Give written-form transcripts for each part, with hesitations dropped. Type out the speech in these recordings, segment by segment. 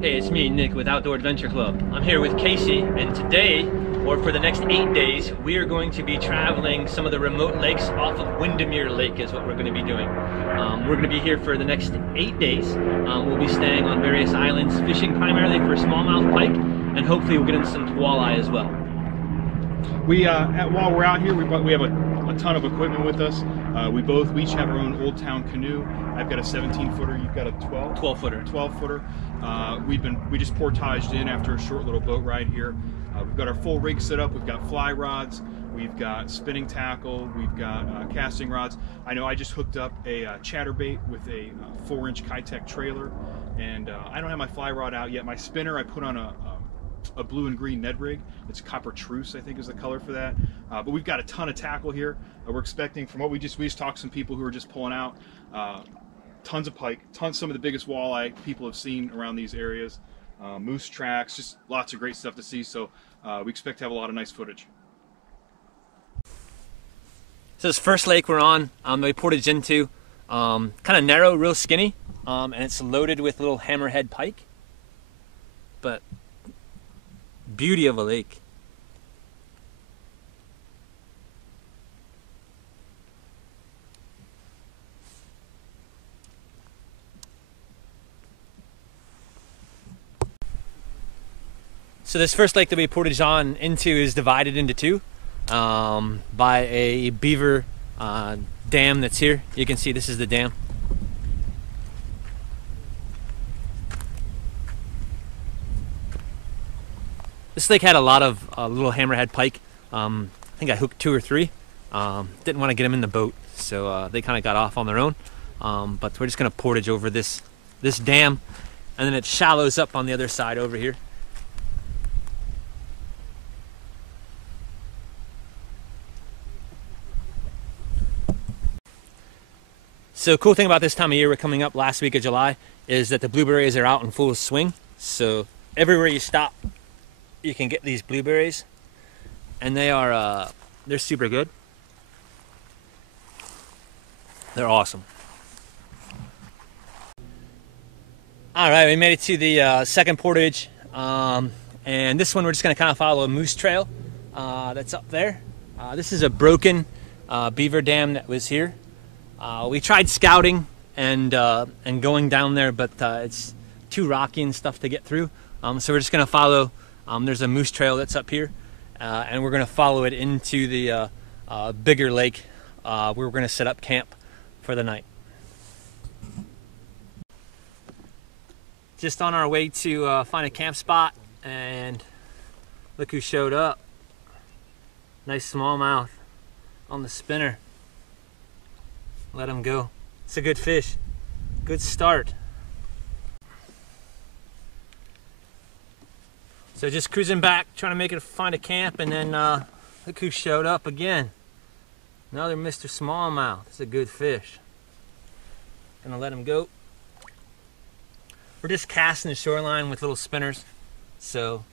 Hey, it's me, Nick, with Outdoor Adventure Club. I'm here with Casey, and today, or for the next 8 days, we are going to be traveling some of the remote lakes off of Windermere Lake is what we're going to be doing. We're going to be here for the next 8 days. We'll be staying on various islands, fishing primarily for smallmouth pike, and hopefully we'll get into some walleye as well. While we're out here, we have a ton of equipment with us. We each have our own Old Town canoe. I've got a 17-footer. You've got a 12-footer. 12-footer. We just portaged in after a short little boat ride here. We've got our full rig set up. We've got fly rods. We've got spinning tackle. We've got casting rods. I know I just hooked up a chatterbait with a 4-inch Kitech trailer, and I don't have my fly rod out yet. My spinner I put on a blue and green Ned rig. It's copper truce, I think is the color for that. But we've got a ton of tackle here. We're expecting, from what we just talked to some people who are just pulling out, tons of pike, some of the biggest walleye people have seen around these areas, moose tracks, just lots of great stuff to see. So we expect to have a lot of nice footage. So this first lake we're on, we portage into, kind of narrow, real skinny, and it's loaded with little hammerhead pike. But beauty of a lake. So this first lake that we portaged on into is divided into two by a beaver dam that's here. You can see this is the dam. This lake had a lot of little hammerhead pike. I think I hooked 2 or 3. Didn't want to get them in the boat, so they kind of got off on their own. But we're just going to portage over this dam, and then it shallows up on the other side over here. So cool thing about this time of year, we're coming up last week of July, is that the blueberries are out in full swing. So everywhere you stop, you can get these blueberries, and they're super good. They're awesome. All right, we made it to the second portage, and this one we're just going to kind of follow a moose trail that's up there. This is a broken beaver dam that was here. We tried scouting and going down there, but it's too rocky and stuff to get through. So we're just going to follow. There's a moose trail that's up here, and we're going to follow it into the bigger lake where we're going to set up camp for the night. Just on our way to find a camp spot, and look who showed up. Nice smallmouth on the spinner. Let him go. It's a good fish. Good start. So just cruising back, trying to find a camp, and then look who showed up again. Another Mr. Smallmouth. It's a good fish. Gonna let him go. We're just casting the shoreline with little spinners. So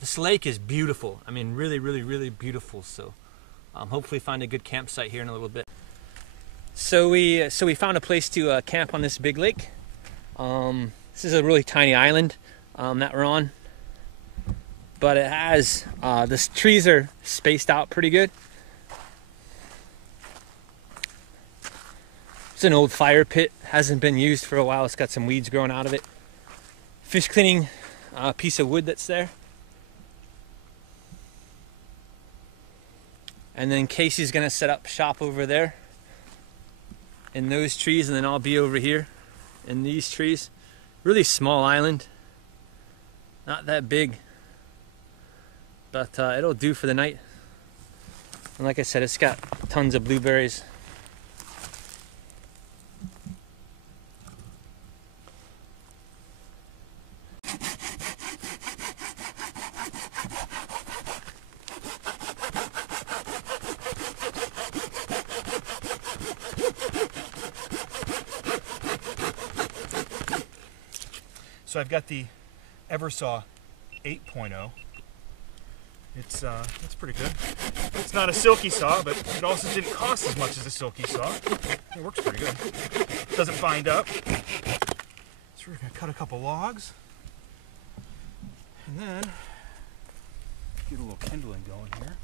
this lake is beautiful. I mean, really, really, really beautiful. So hopefully find a good campsite here in a little bit. So we found a place to camp on this big lake. This is a really tiny island that we're on, but it has the trees are spaced out pretty good. It's an old fire pit, hasn't been used for a while. It's got some weeds growing out of it. Fish cleaning piece of wood that's there. And then Casey's gonna set up shop over there in those trees, and then I'll be over here in these trees. Really small island, not that big, but it'll do for the night. And like I said, it's got tons of blueberries. So I've got the Eversaw 8.0. It's pretty good. It's not a silky saw, but it also didn't cost as much as a silky saw. It works pretty good. Doesn't bind up. So we're gonna cut a couple logs. And then get a little kindling going here.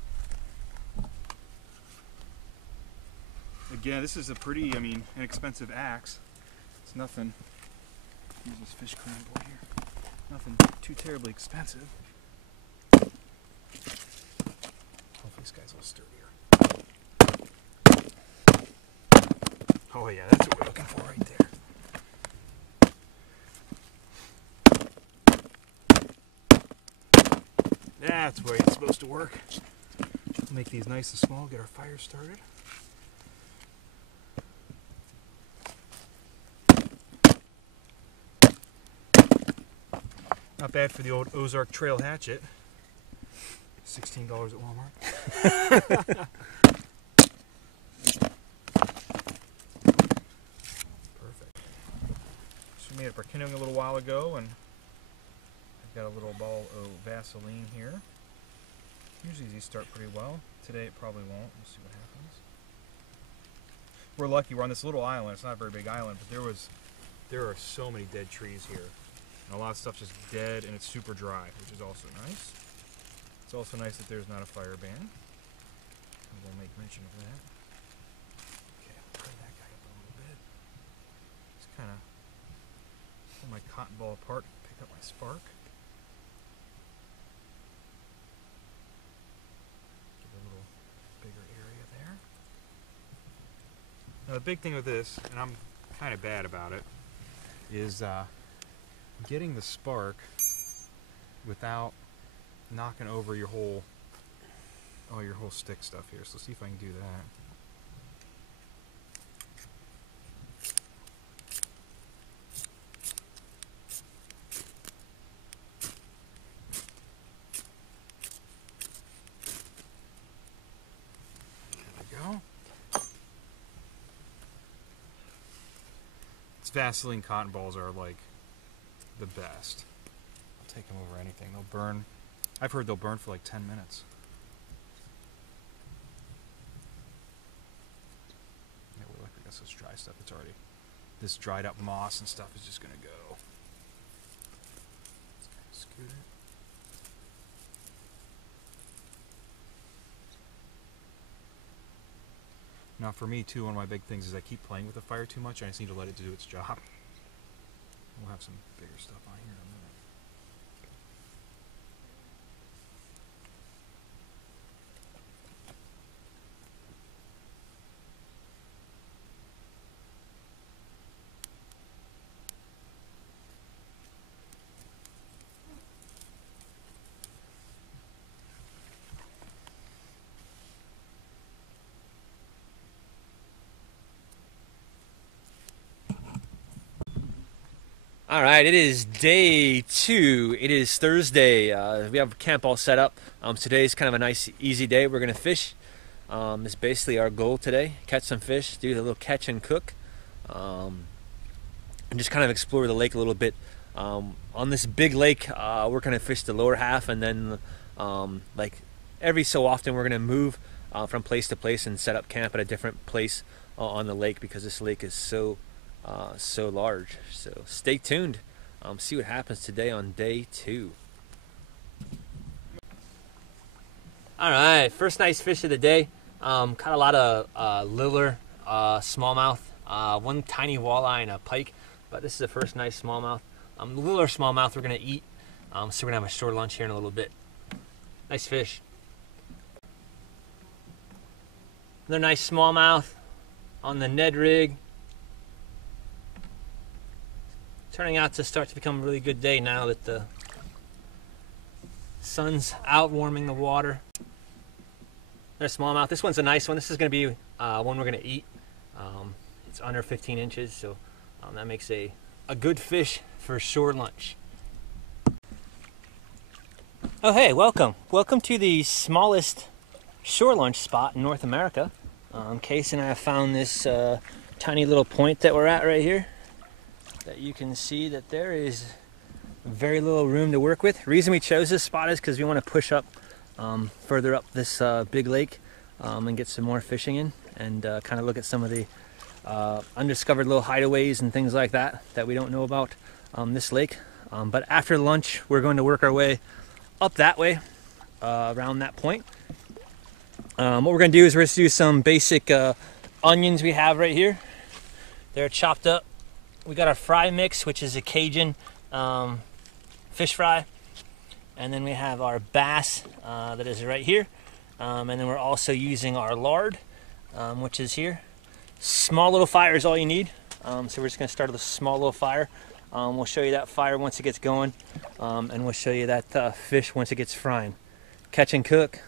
Again, this is a pretty, inexpensive axe. It's nothing. Use this fish cleaning board here. Nothing too terribly expensive. Hopefully this guy's a little sturdier. Oh yeah, that's what we're looking for right there. That's where it's supposed to work. Make these nice and small, get our fire started. Not bad for the old Ozark Trail hatchet. $16 at Walmart. Perfect. So we made up our canoeing a little while ago, and I've got a little ball of Vaseline here. Usually these start pretty well. Today it probably won't. We'll see what happens. We're lucky. We're on this little island. It's not a very big island, but there are so many dead trees here. And a lot of stuff's just dead, and it's super dry, which is also nice. It's also nice that there's not a fire ban. And we'll make mention of that. Okay, I'll pry that guy up a little bit. Just kind of pull my cotton ball apart, pick up my spark. Give it a little bigger area there. Now the big thing with this, and I'm kind of bad about it, is getting the spark without knocking over your whole stick stuff here. So let's see if I can do that. There we go. These Vaseline cotton balls are like the best. I'll take them over anything. They'll burn. I've heard they'll burn for like 10 minutes. Yeah, we're lucky. I guess this dry stuff. It's already, this dried up moss and stuff is just gonna go. Let's kind of scoot it. Now for me too, one of my big things is I keep playing with the fire too much, and I just need to let it do its job. We'll have some bigger stuff on here in a minute. All right, it is day 2. It is Thursday. We have camp all set up. Today's kind of a nice, easy day. We're gonna fish. It's basically our goal today: catch some fish, do a little catch and cook, and just kind of explore the lake a little bit. On this big lake, we're gonna fish the lower half, and then like every so often, we're gonna move from place to place and set up camp at a different place on the lake, because this lake is so large. So stay tuned. See what happens today on day 2. All right, first nice fish of the day. Caught a lot of liller, smallmouth, one tiny walleye and a pike, but this is the first nice smallmouth. Liller smallmouth we're gonna eat. So we're gonna have a short lunch here in a little bit. Nice fish. Another nice smallmouth on the Ned rig. Turning out to start to become a really good day now that the sun's out warming the water. There's smallmouth. This one's a nice one. This is going to be one we're going to eat. It's under 15 inches, so that makes a good fish for shore lunch. Oh hey, welcome. Welcome to the smallest shore lunch spot in North America. Case and I have found this tiny little point that we're at right here. That you can see that there is very little room to work with. The reason we chose this spot is because we want to push up further up this big lake and get some more fishing in, and kind of look at some of the undiscovered little hideaways and things like that that we don't know about this lake. But after lunch, we're going to work our way up that way, around that point. What we're going to do is we're going to do some basic onions we have right here. They're chopped up. We got our fry mix, which is a Cajun fish fry. And then we have our bass that is right here. And then we're also using our lard, which is here. Small little fire is all you need. So we're just going to start with a small little fire. We'll show you that fire once it gets going. And we'll show you that fish once it gets frying. Catch and cook.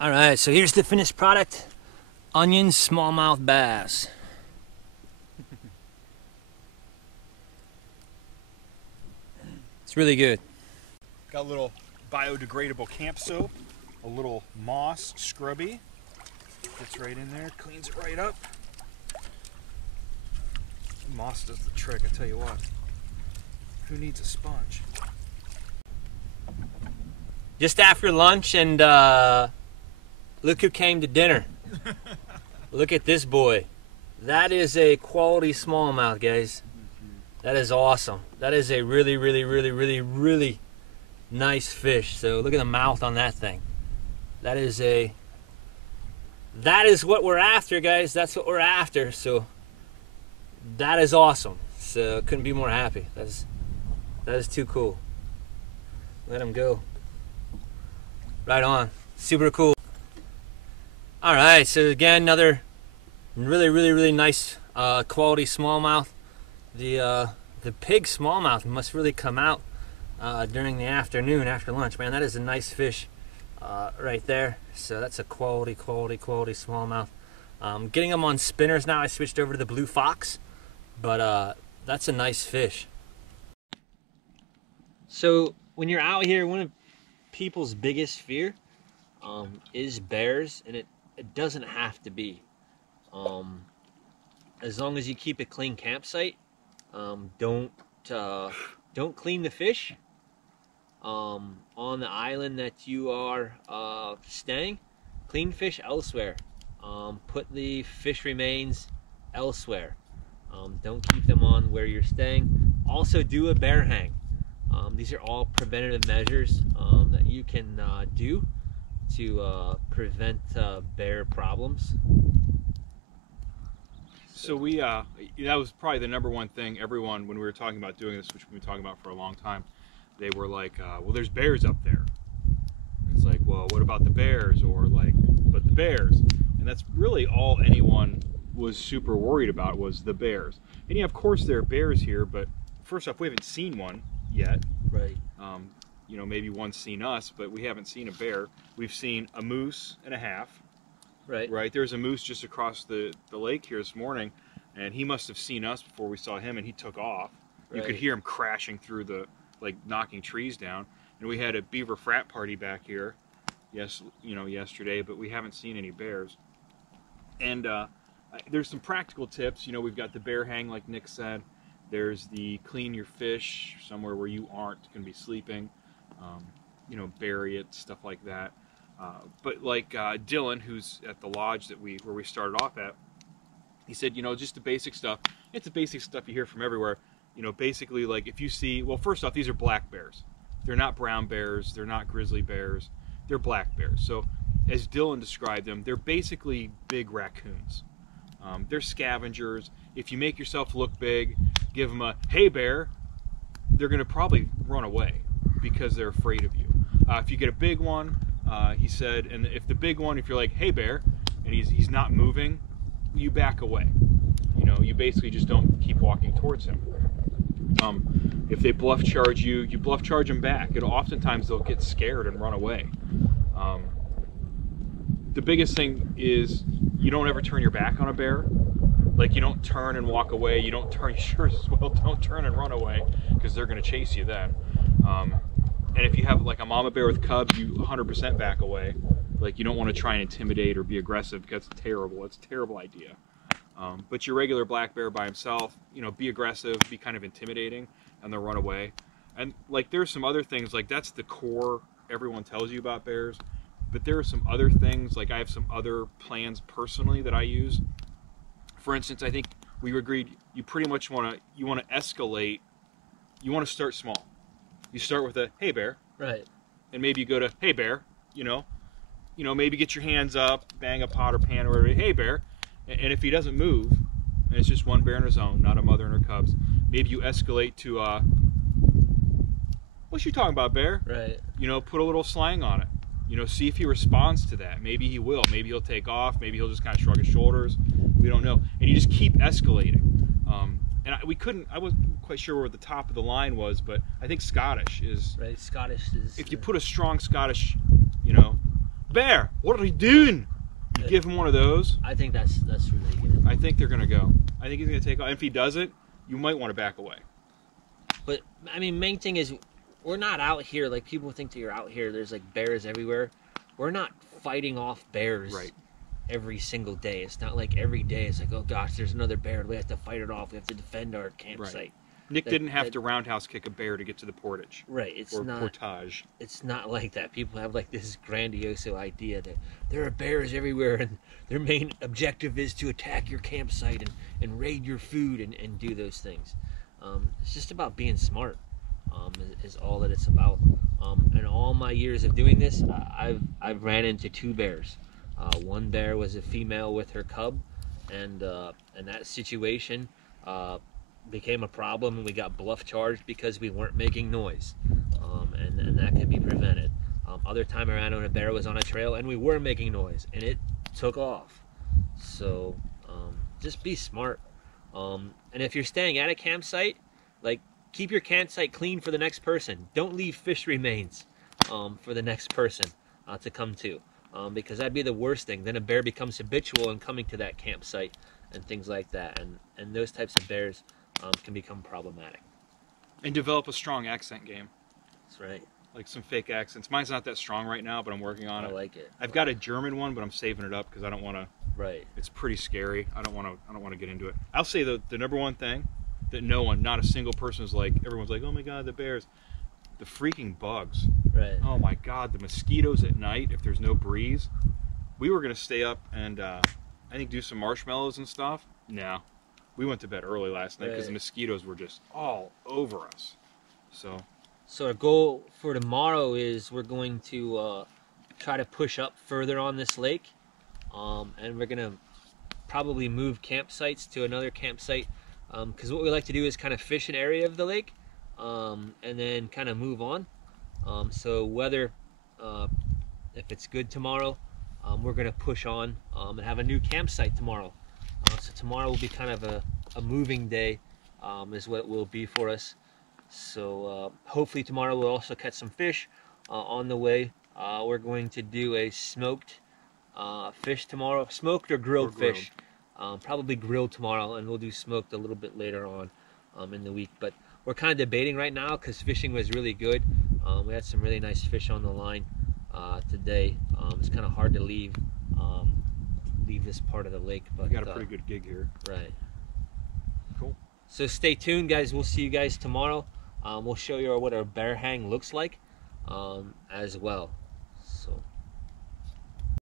All right, so here's the finished product. Onions, smallmouth bass. It's really good. Got a little biodegradable camp soap, a little moss scrubby. Gets right in there, cleans it right up. Moss does the trick, I tell you what. Who needs a sponge? Just after lunch, and look who came to dinner. Look at this boy. That is a quality smallmouth, guys. That is awesome. That is a really, really, really, really, really nice fish. So look at the mouth on that thing. That is what we're after, guys. That's what we're after. So that is awesome. So couldn't be more happy. That is too cool. Let him go. Right on. Super cool. All right, so again, another really, really, really nice quality smallmouth. The pig smallmouth must really come out during the afternoon after lunch. Man, that is a nice fish right there. So that's a quality smallmouth. Getting them on spinners now. I switched over to the blue fox, but that's a nice fish. So when you're out here, one of people's biggest fear is bears, and it doesn't have to be. As long as you keep a clean campsite, don't clean the fish on the island that you are staying. Clean fish elsewhere. Put the fish remains elsewhere. Don't keep them on where you're staying. Also, do a bear hang. These are all preventative measures that you can do to prevent bear problems. So that was probably the number one thing everyone, when we were talking about doing this, which we've been talking about for a long time, they were like, well, there's bears up there. It's like, well, what about the bears? Or like, but the bears. And that's really all anyone was super worried about, was the bears. And yeah, of course there are bears here, but first off, we haven't seen one yet. Right. You know, maybe one's seen us, but we haven't seen a bear. We've seen a moose and a half. Right. Right. There's a moose just across the lake here this morning, and he must have seen us before we saw him, and he took off. Right. You could hear him crashing through like knocking trees down. And we had a beaver frat party back here, yesterday, but we haven't seen any bears. And there's some practical tips. You know, we've got the bear hang, like Nick said. There's the clean your fish somewhere where you aren't going to be sleeping. Bury it, stuff like that. But like Dylan, who's at the lodge where we started off at, he said, just the basic stuff. It's the basic stuff you hear from everywhere. Basically, like if you see, well, first off, these are black bears. They're not brown bears. They're not grizzly bears. They're black bears. So as Dylan described them, they're basically big raccoons. They're scavengers. If you make yourself look big, give them a, hey bear, they're going to probably run away because they're afraid of you. If you get a big one, he said, and if the big one, if you're like, hey bear, and he's not moving, you back away. You basically just don't keep walking towards him. If they bluff charge you, you bluff charge them back. Oftentimes they'll get scared and run away. The biggest thing is you don't ever turn your back on a bear. Like, you don't turn and walk away. You don't turn, you sure as well don't turn and run away, because they're going to chase you then. And if you have like a mama bear with cubs, you 100% back away. Like, you don't want to try and intimidate or be aggressive, because it's terrible. It's a terrible idea. But your regular black bear by himself, you know, be aggressive, be kind of intimidating, and they'll run away. And like there's some other things, like that's the core everyone tells you about bears. But there are some other things, like I have some other plans personally that I use. For instance, I think we agreed you pretty much want to escalate. You want to start small. You start with a hey bear, right, and maybe you go to hey bear. You know, maybe get your hands up, bang a pot or pan or whatever. Hey bear, and if he doesn't move, and it's just one bear in his own, not a mother and her cubs, maybe you escalate to what you talking about, bear? right. You know, put a little slang on it. You know, see if he responds to that. Maybe he will. Maybe he'll take off. Maybe he'll just kind of shrug his shoulders. We don't know. And you just keep escalating. I wasn't quite sure where the top of the line was, but I think Scottish is... Right, Scottish is... If you put a strong Scottish, you know, bear, what are you doing? You give him one of those. I think that's really good. I think they're going to go. I think he's going to take off. And if he doesn't, you might want to back away. But, I mean, main thing is, we're not out here, like people think that you're out here, there's like bears everywhere. We're not fighting off bears every single day. It's not like every day it's like, oh gosh, there's another bear, we have to fight it off, we have to defend our campsite. Right. Nick didn't have to roundhouse kick a bear to get to the portage. Right, portage. It's not like that. People have like this grandiose idea that there are bears everywhere and their main objective is to attack your campsite and raid your food and do those things. It's just about being smart. Is all that it's about. In all my years of doing this, I've ran into 2 bears. One bear was a female with her cub, and that situation became a problem, and we got bluff charged because we weren't making noise, and that could be prevented. Other time I ran on a bear was on a trail, and we were making noise, and it took off. So just be smart. And if you're staying at a campsite, like, keep your campsite clean for the next person. Don't leave fish remains for the next person to come to, because that'd be the worst thing. Then a bear becomes habitual in coming to that campsite and things like that, and those types of bears can become problematic. And develop a strong accent game. That's right. Like some fake accents. Mine's not that strong right now, but I'm working on it. I like it. I've got a German one, but I'm saving it up because I don't want to. Right. It's pretty scary. I don't want to get into it. I'll say the number one thing that not a single person is like, everyone's like, oh my God, the bears. The freaking bugs. Right. Oh my God, the mosquitoes at night if there's no breeze. We were going to stay up and I think do some marshmallows and stuff. No. We went to bed early last night because the mosquitoes were just all over us. So our goal for tomorrow is we're going to try to push up further on this lake. And we're going to probably move campsites to another campsite. Because what we like to do is kind of fish an area of the lake and then kind of move on. So whether, if it's good tomorrow, we're going to push on and have a new campsite tomorrow. So tomorrow will be kind of a moving day is what it will be for us. So hopefully tomorrow we'll also catch some fish on the way. We're going to do a smoked fish tomorrow, smoked or grilled fish. Probably grilled tomorrow, and we'll do smoked a little bit later on in the week. But we're kind of debating right now because fishing was really good. We had some really nice fish on the line today. It's kind of hard to leave this part of the lake. But we got a pretty good gig here. Right. Cool. So stay tuned, guys. We'll see you guys tomorrow. We'll show you what our bear hang looks like as well.